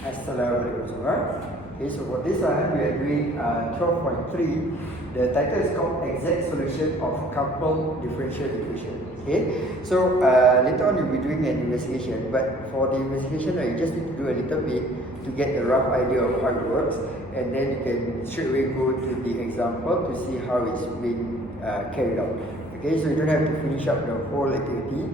Assalamualaikum semua. Okay, so for this one, we are doing 12.3. The title is called Exact Solution of Coupled Differential Equation. Okay, so later on you'll be doing an investigation, but for the investigation, you just need to do a little bit to get a rough idea of how it works, and then you can straight away go to the example to see how it's being carried out. Okay, so you don't have to finish up the whole activity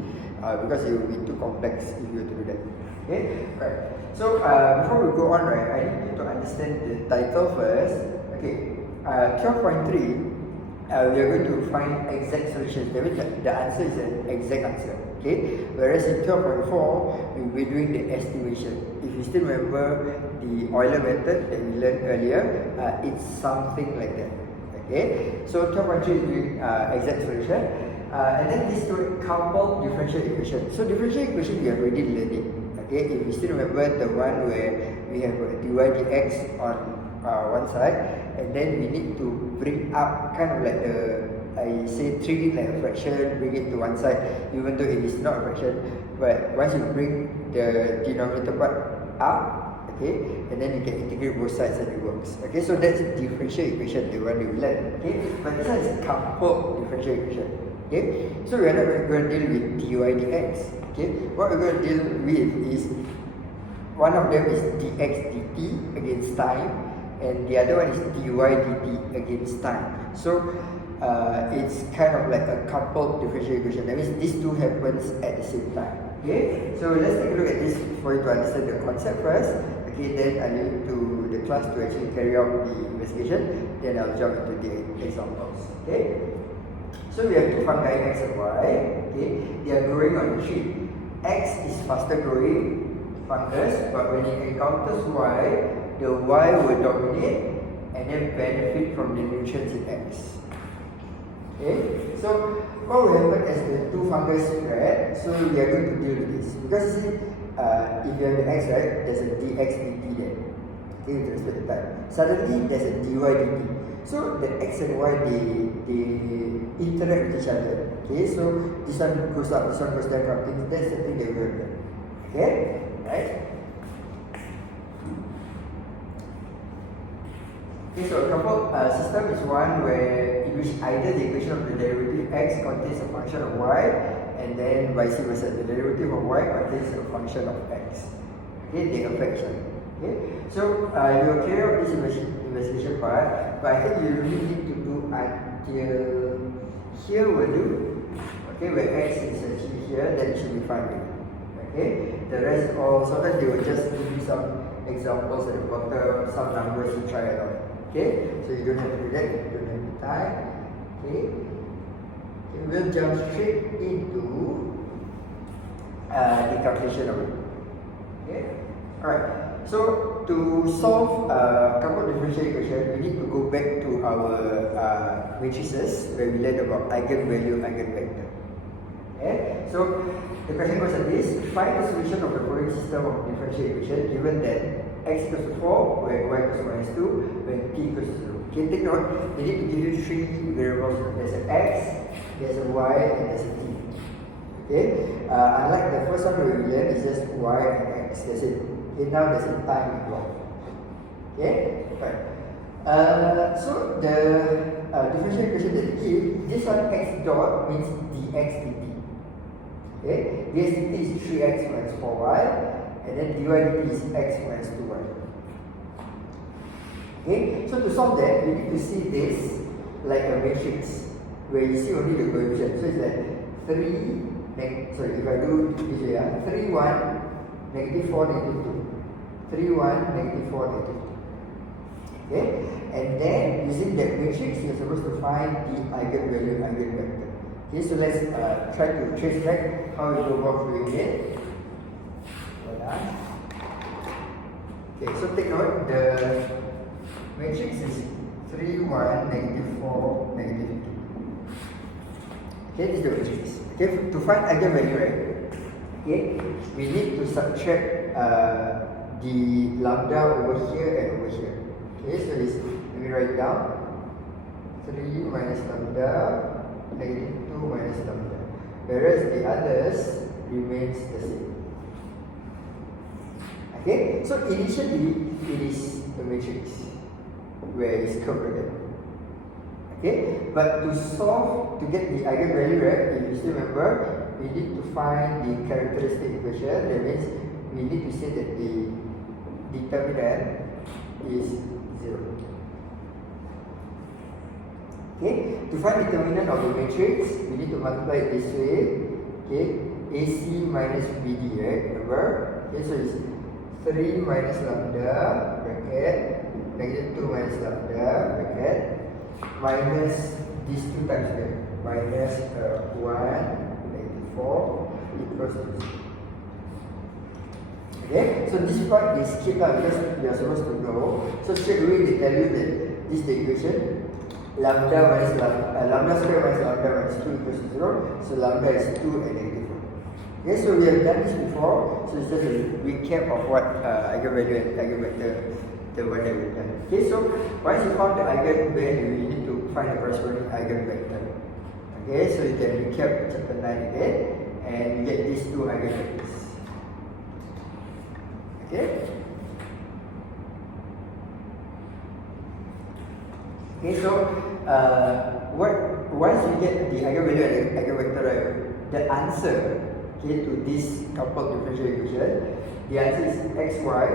because it will be too complex if you were to do that. Okay, right. So before we go on, right, I need you to understand the title first. Okay, 12.3, we are going to find exact solutions. That means the answer is an exact answer. Okay, whereas in 12.4, we'll be doing the estimation. If you still remember the Euler method that we learned earlier, it's something like that. Okay, so 12.3 is doing exact solution. And then this two coupled differential equation. So differential equation we have already learned it. Okay, if you still remember the one where we have dy dx on one side, and then we need to bring up kind of like I say treat it like a fraction, bring it to one side, even though it is not a fraction. But once you bring the denominator part up, okay, and then you can integrate both sides and it works. Okay, so that's differential equation, the one we learned. Okay, but this one is coupled differential equation. Okay, so we are not going to deal with dy dx. Okay, what we're going to deal with is one of them is dx dt against time, and the other one is dy dt against time. So it's kind of like a coupled differential equation. That means these two happens at the same time. Okay, so let's take a look at this for you to understand the concept first. Okay, then I leave to the class to actually carry out the investigation. Then I'll jump into the examples. Okay. So we have two fungi x and y. Okay, they are growing on the tree. X is faster growing fungus, but when it encounters y, the y will dominate and then benefit from the nutrients in x. Okay, so what will happen as the two fungi spread? So we are going to deal with this because you see, if you have the x, right, there's a dx dt there. Okay, with respect to time. Suddenly there's a dy dt. So the x and y they interact with each other. Okay, so this one goes up, this one goes down, kind of thing. That's the thing that we have done. Okay, right? Okay, so a coupled system is one where in which either the equation of the derivative x contains a function of y, and then vice versa. The derivative of y contains a function of x. Okay, take a fraction. Okay, so you will carry out this investigation part, but I think you really need to do until here will do. Okay, where x is actually here, then it should be fine. Okay, the rest all sometimes they will just give you some examples at the bottom, some numbers you try it out. Okay, so you don't have to do that, you don't have the time. Okay, we'll jump straight into the calculation of it. Okay, alright. So to solve coupled differential equation, we need to go back to our matrices where we learned about eigenvalue, eigenvector. Okay, so the question goes like this: find the solution of the following system of differential equation given that x equals to 4, where y equals to minus 2, when t equals to 0. Okay, take note, they need to give you three variables. There's an x, there's a y, and there's a t. Okay, unlike the first one where we learned, it's just y and x. That's it. Okay, now there's a time involved. Okay, right. So the differential equation that they give, this one x dot means dx dt. Okay, dx dt is 3x minus 4y, and then dy dt is x minus 2y. Okay, so to solve that, we need to see this like a matrix where you see only the coefficient. So it's like 3, sorry, if I do this way, 3, 1, negative 4, negative 2. 3, 1, negative 4, negative 2. Okay, and then using that matrix, you're supposed to find the eigenvalue, eigenvector. Okay, so let's try to trace back how we go about doing it. Okay, so take note, the matrix is 3, 1, negative 4, negative 2. Okay, this is the matrix. Okay, to find eigenvalue, right? Okay, we need to subtract the lambda over here and over here. Okay, so this, let me write down 3 minus lambda, negative 2 minus lambda. Whereas the others remains the same. I Okay, so initially it is a matrix where it's curved like that. Okay, but to solve, to get the eigenvalue, right, if you still remember, we need to find the characteristic equation. That means we need to say that the determinant is 0. Okay, to find determinant of the matrix, we need to multiply it this way. Okay, AC minus BD, right? Remember? Okay, so it's 3 minus lambda bracket negative 2 minus lambda bracket minus these two times here, minus 1 negative 4 equals to 0. Okay, so this part is skip out because you are supposed to know. So straight away they tell you that this is the equation. Lambda minus lambda square minus lambda minus 2 equals to 0. So lambda is 2 and negative 4. Okay, so we have done this before. So it's just a recap of what eigenvalue and eigenvector, the one that we've done. Okay, so once you found the eigenvalue, you need to find the corresponding eigenvector. Okay, so you can recap chapter 9 again and get these two eigenvectors. Okay. Okay, so once you get the eigenvalue and eigenvector, right, the answer, okay, to this coupled differential equation, the answer is xy.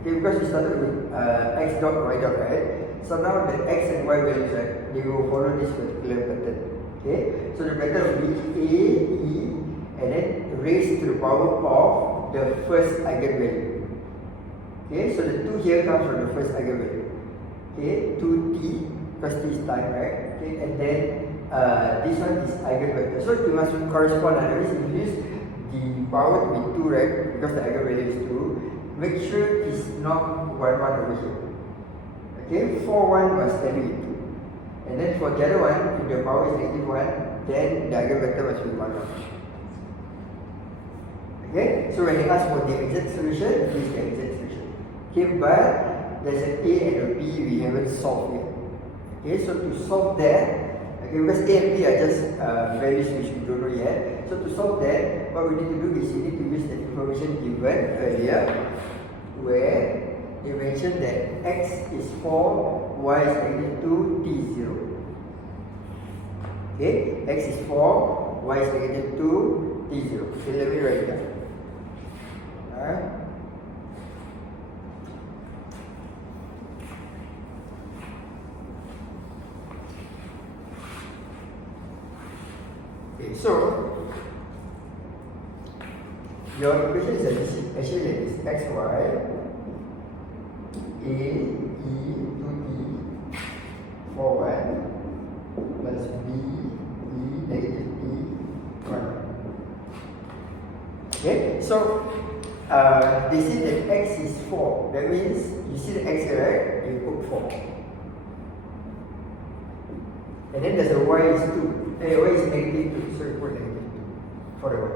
Okay, because we started with x dot y dot, right? So now the x and y values, right, they will follow this particular pattern. Okay, so the pattern will be a, e, and then raised to the power of the first eigenvalue. Okay, so the 2 here comes from the first eigenvalue. Okay, 2t, because t is time, right? Okay, and then this one is eigenvector. So it must correspond. That means if you use the power to be 2, right? Because the eigenvalue is 2. Make sure it's not 1, 1 over here. Okay, 4, 1 must tally with 2. And then for the other one, if the power is negative 1, then the eigenvector must be 1, 1. Okay, so when they ask for the exact solution, this is the exact solution. Okay, but there's an A and a B we haven't solved yet. Okay, so to solve that, okay, because A and B are just values which we don't know yet. So to solve that, what we need to do is we need to use the information given earlier, where they mentioned that x is 4, y is negative 2, t is 0. Okay, x is 4, y is negative 2, t is 0. So let me write it down. Alright. Okay, so your equation is actually like this: xy a e 2t for 1 plus b e negative e 1. Okay, so they say that x is 4. That means you see the x here, right? You put 4. And then there's a y is 2. Y is negative 2. So you put negative 2 for the y.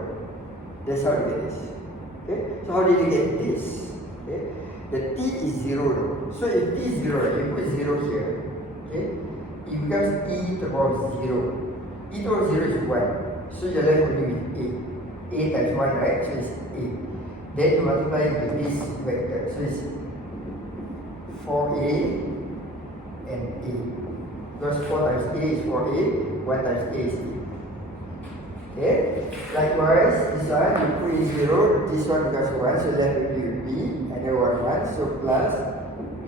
That's how you get this. Okay? So how did you get this? Okay? The t is 0 though. So if t is 0, right, you put 0 here. Okay? It becomes e to the power of 0. E to the power of 0 is 1. So you're left only with a. A times 1, right? So it's a. Then you multiply it with this vector. So it's 4a and a. Because 4 times a is 4a, 1 times a is a. Okay? Likewise, this one you put in 0, this one becomes 1, so that will be b, and then 1, so plus b.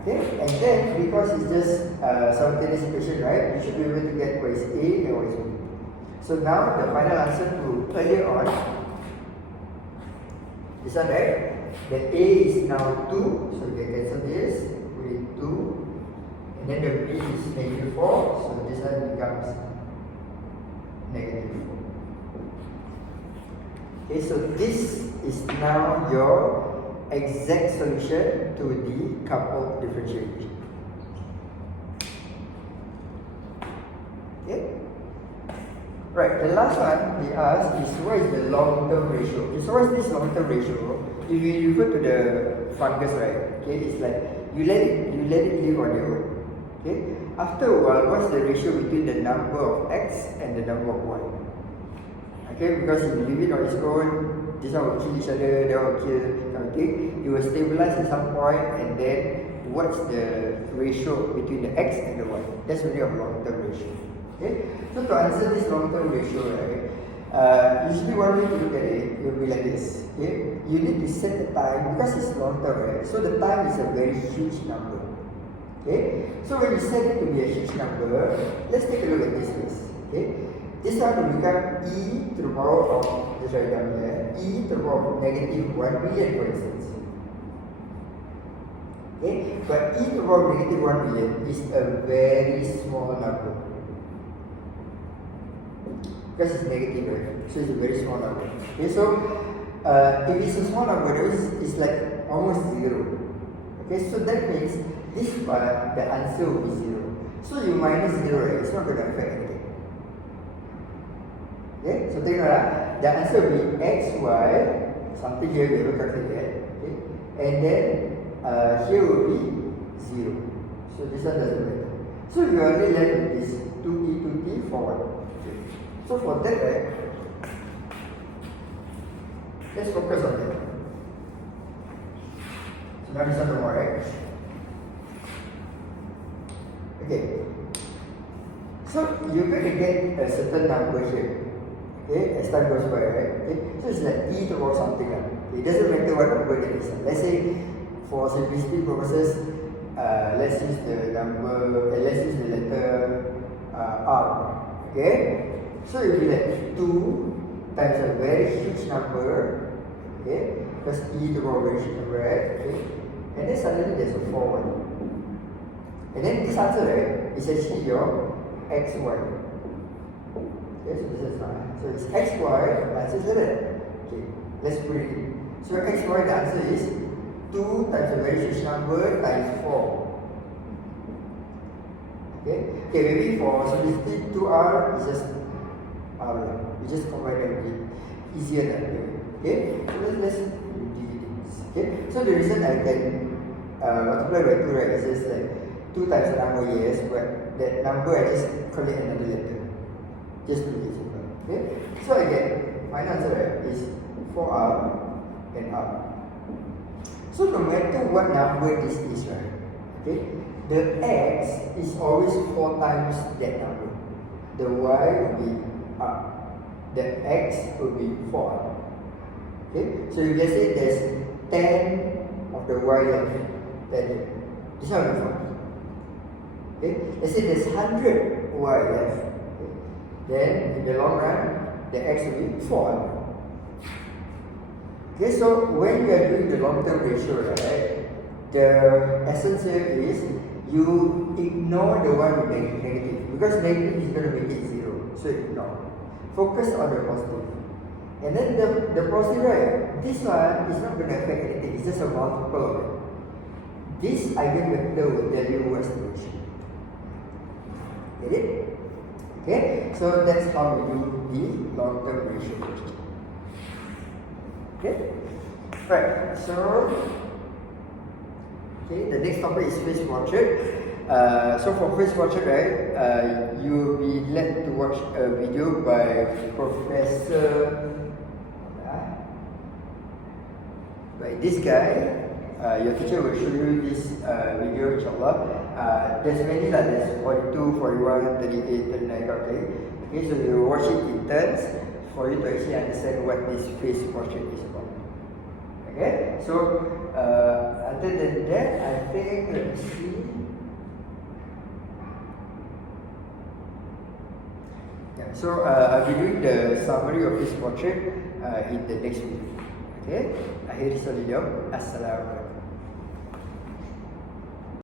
Okay? And then, because it's just simultaneous equation, right? You should be able to get what is a and what is b. So now the final answer to earlier on, this one, right? That a is now 2, so we can cancel this, put in 2, and then the b is negative 4, so this one becomes negative 4. Okay, so this is now your exact solution to the coupled differential equation. Okay? Right, the last one they asked is what is the long-term ratio? Okay, so what is this long-term ratio? If you refer to the fungus, right? Okay, it's like you let it live on your own. Okay? After a while, what's the ratio between the number of x and the number of y? Okay, because if you leave it on its own, this one will kill each other, that one will kill kind of thing. It will stabilize at some point, and then what's the ratio between the x and the y? That's only a long-term ratio. Okay, so to answer this long-term ratio, right, usually one way to look at it will be like this. Okay, you need to set the time because it's long-term, right? So the time is a very huge number. Okay, so when you set it to be a huge number, let's take a look at this case. Okay, this one will become e to the power of, just write down here, e to the power of negative 1 million, for instance. Okay, but e to the power of negative 1 million is a very small number. Because it's negative, right? So it's a very small number. Okay, so if it's a small number, it's like almost 0. Okay, so that means this part, the answer will be 0. So you minus 0, right? It's not going to affect anything. Okay, so take note, the answer will be xy, something here we will calculate, okay, and then here will be 0. So this one doesn't matter. So you are only left with this 2e to t forward. Okay. So for that, right, let's focus on that. So now this one no more, right? Okay. So you're going to get a certain number here. Okay, as time goes by, right? Okay, so it's like e to the power something. It doesn't matter what number that is. Let's say, for simplicity purposes, let's use the number. Let's use the letter r. Okay, so it will be like 2 times a very huge number. Okay, because e to the power very huge number, right? Okay, and then suddenly there's a 4. And then this answer, right, is actually your xy. Okay, so this is fine. So it's xy, the answer is 7. Okay, let's put it in. So xy, the answer is 2 times a very huge number times 4. Okay, maybe for simplicity 2r is just r. We just combine them a bit easier that way. Okay, so let's divide this. Okay, so the reason I can multiply by 2, right, is just like 2 times the number, yes, but that number I just call it another letter. Just to be simple. Okay? So again, my answer, right, is 4r and r. So no matter what number this is, right, okay, the x is always 4 times that number. The y will be r. The x will be 4r. Okay? So if let's say there's 10 of the y left, then this one will be 4. Okay, let's say there's 100 y left, okay, then in the long run, the x will be 4. Okay, so when you are doing the long-term ratio, right, the essence here is you ignore the one with negative, because negative is going to make it 0, so ignore. Focus on the positive. And then the positive, right, this one is not going to affect anything, it's just a multiple of it. This eigenvector will tell you what's the ratio. Get it? Okay, so that's how we do the long-term ratio. Okay, right. So, okay, the next topic is face portrait. So for face portrait, right, you will be led to watch a video by Professor. By this guy. Your teacher will show you this video, inshallah. There's many, there's 42, 41, 38, 39, okay. Okay, so you watch it in turns for you to actually understand what this face portrait is about. Okay, so other than that, I think, let me see. Yeah, so I'll be doing the summary of this portrait in the next video. Okay, akhir sekali, assalamualaikum.